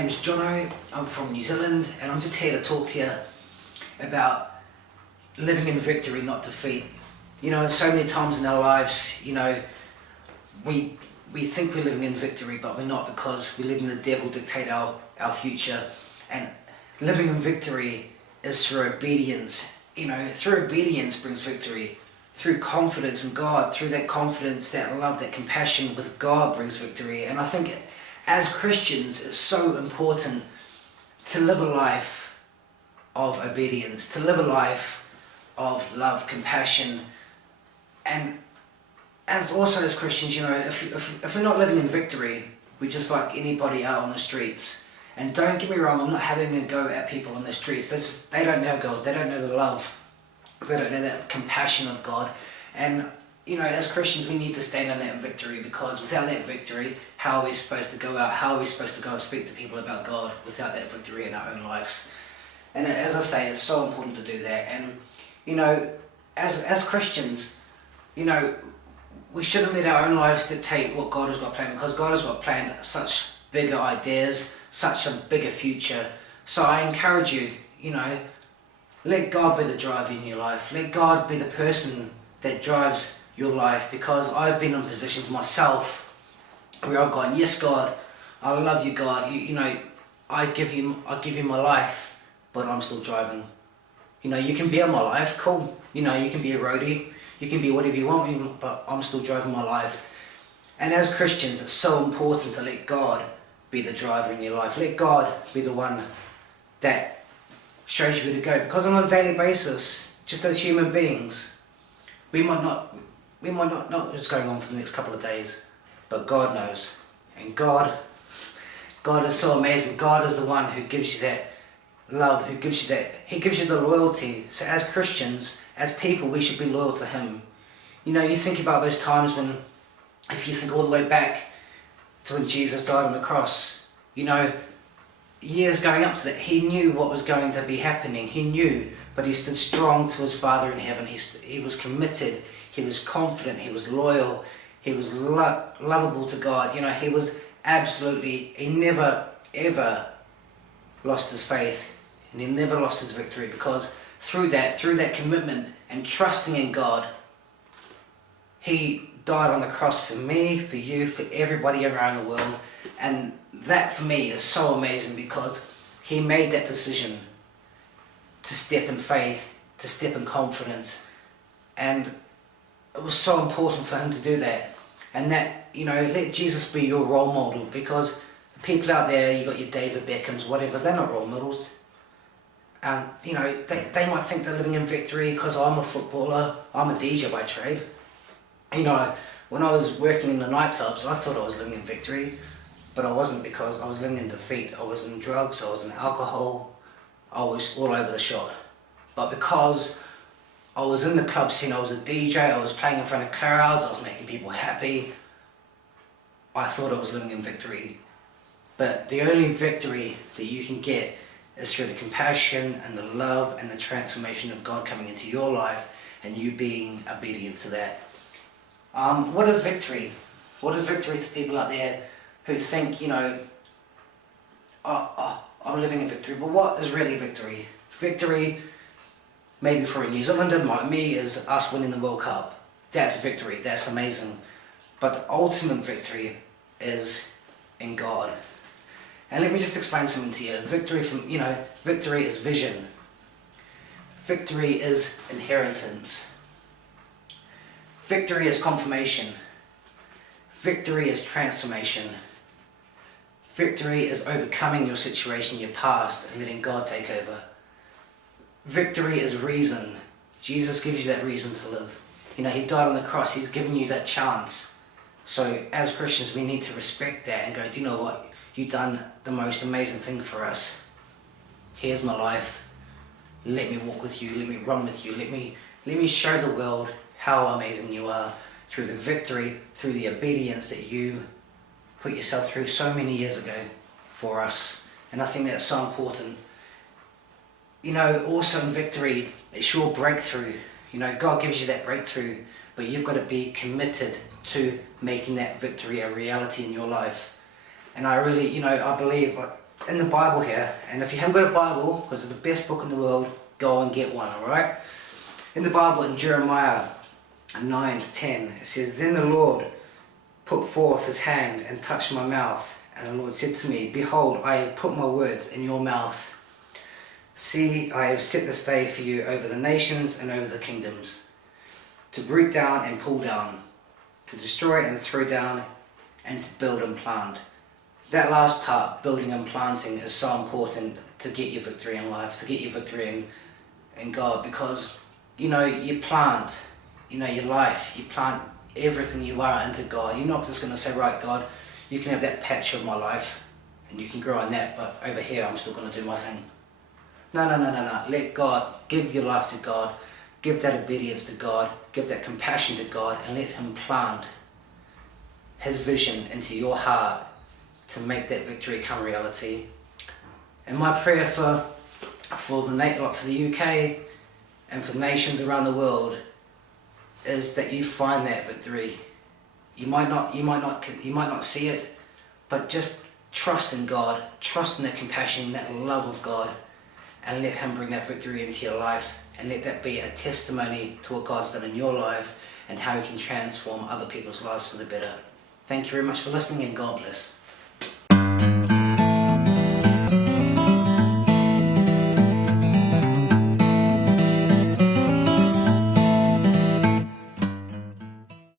name is Jono, I'm from New Zealand, and I'm just here to talk to you about living in victory, not defeat. You know, so many times in our lives, you know, we think we're living in victory, but we're not, because we're letting the devil dictate our future. And living in victory is through obedience. You know, through obedience brings victory. Through confidence in God, through that confidence, that love, that compassion with God brings victory. And I think as Christians, it's so important to live a life of obedience, to live a life of love, compassion. And as Christians, you know, if we're not living in victory, we're just like anybody out on the streets. And don't get me wrong, I'm not having a go at people on the streets. They don't know God, they don't know the love, they don't know that compassion of God. And you know, as Christians, we need to stand on that victory, because without that victory, how are we supposed to go out? How are we supposed to go and speak to people about God without that victory in our own lives? And as I say, it's so important to do that. And you know, as Christians, you know, we shouldn't let our own lives dictate what God has got planned, because God has got planned such bigger ideas, such a bigger future. So I encourage you, you know, let God be the driver in your life. Let God be the person that drives your life, because I've been in positions myself where I've gone, yes God, I love you God, you know, I give you my life, but I'm still driving. You know, you can be in my life, cool. You know, you can be a roadie, you can be whatever you want, but I'm still driving my life. And as Christians, it's so important to let God be the driver in your life. Let God be the one that shows you where to go, because on a daily basis, just as human beings, we might not know what's going on for the next couple of days, but God knows. And God is so amazing. God is the one who gives you that love, He gives you the loyalty. So as Christians, as people, we should be loyal to Him. You know, you think about those times when, if you think all the way back to when Jesus died on the cross, you know, years going up to that, He knew what was going to be happening. He knew, but He stood strong to His Father in heaven. He was committed, He was confident, He was loyal, He was lovable to God. You know, He never ever lost His faith, and He never lost His victory, because through that commitment and trusting in God, He died on the cross for me, for you, for everybody around the world. And that for me is so amazing, because He made that decision to step in faith, to step in confidence. And it was so important for Him to do that. And that, you know, let Jesus be your role model, because the people out there, you got your David Beckhams, whatever, they're not role models. And you know, they might think they're living in victory because I'm a footballer, I'm a DJ by trade. You know, when I was working in the nightclubs, I thought I was living in victory, but I wasn't, because I was living in defeat. I was in drugs, I was in alcohol, I was all over the shop. But because I was in the club scene, I was a DJ, I was playing in front of crowds, I was making people happy, I thought I was living in victory. But the only victory that you can get is through the compassion and the love and the transformation of God coming into your life, and you being obedient to that. What is victory? What is victory to people out there who think, you know, I'm living in victory? But what is really victory? Victory, maybe for a New Zealander, like me, is us winning the World Cup. That's victory, that's amazing. But the ultimate victory is in God. And let me just explain something to you. Victory is vision. Victory is inheritance. Victory is confirmation. Victory is transformation. Victory is overcoming your situation, your past, and letting God take over. Victory is reason. Jesus gives you that reason to live. You know, He died on the cross, He's given you that chance. So as Christians, we need to respect that and go, do you know what? You've done the most amazing thing for us. Here's my life. Let me walk with you, let me run with you, let me show the world how amazing you are, through the victory, through the obedience that you put yourself through so many years ago for us. And I think that's so important. You know, also in victory, it's your breakthrough. You know, God gives you that breakthrough, but you've got to be committed to making that victory a reality in your life. And I really, I believe in the Bible here, and if you haven't got a Bible, because it's the best book in the world, go and get one, alright? In the Bible, in Jeremiah 9-10, it says, "Then the Lord put forth his hand and touched my mouth, and the Lord said to me, Behold, I have put my words in your mouth. See, I have set this day for you over the nations and over the kingdoms, to root down and pull down, to destroy and throw down, and to build and plant." That last part, building and planting, is so important to get your victory in life, to get your victory in God, because, you know, you plant, you know, your life, you plant everything you are into God. You're not just going to say, right, God, you can have that patch of my life and you can grow on that, but over here I'm still going to do my thing. No. Let God, give your life to God, give that obedience to God, give that compassion to God, and let him plant his vision into your heart to make that victory come reality. And my prayer for the UK and for nations around the world is that you find that victory. You might not see it, but just trust in God, trust in that compassion, that love of God, and let him bring that victory into your life, and let that be a testimony to what God's done in your life and how he can transform other people's lives for the better. Thank you very much for listening, and God bless.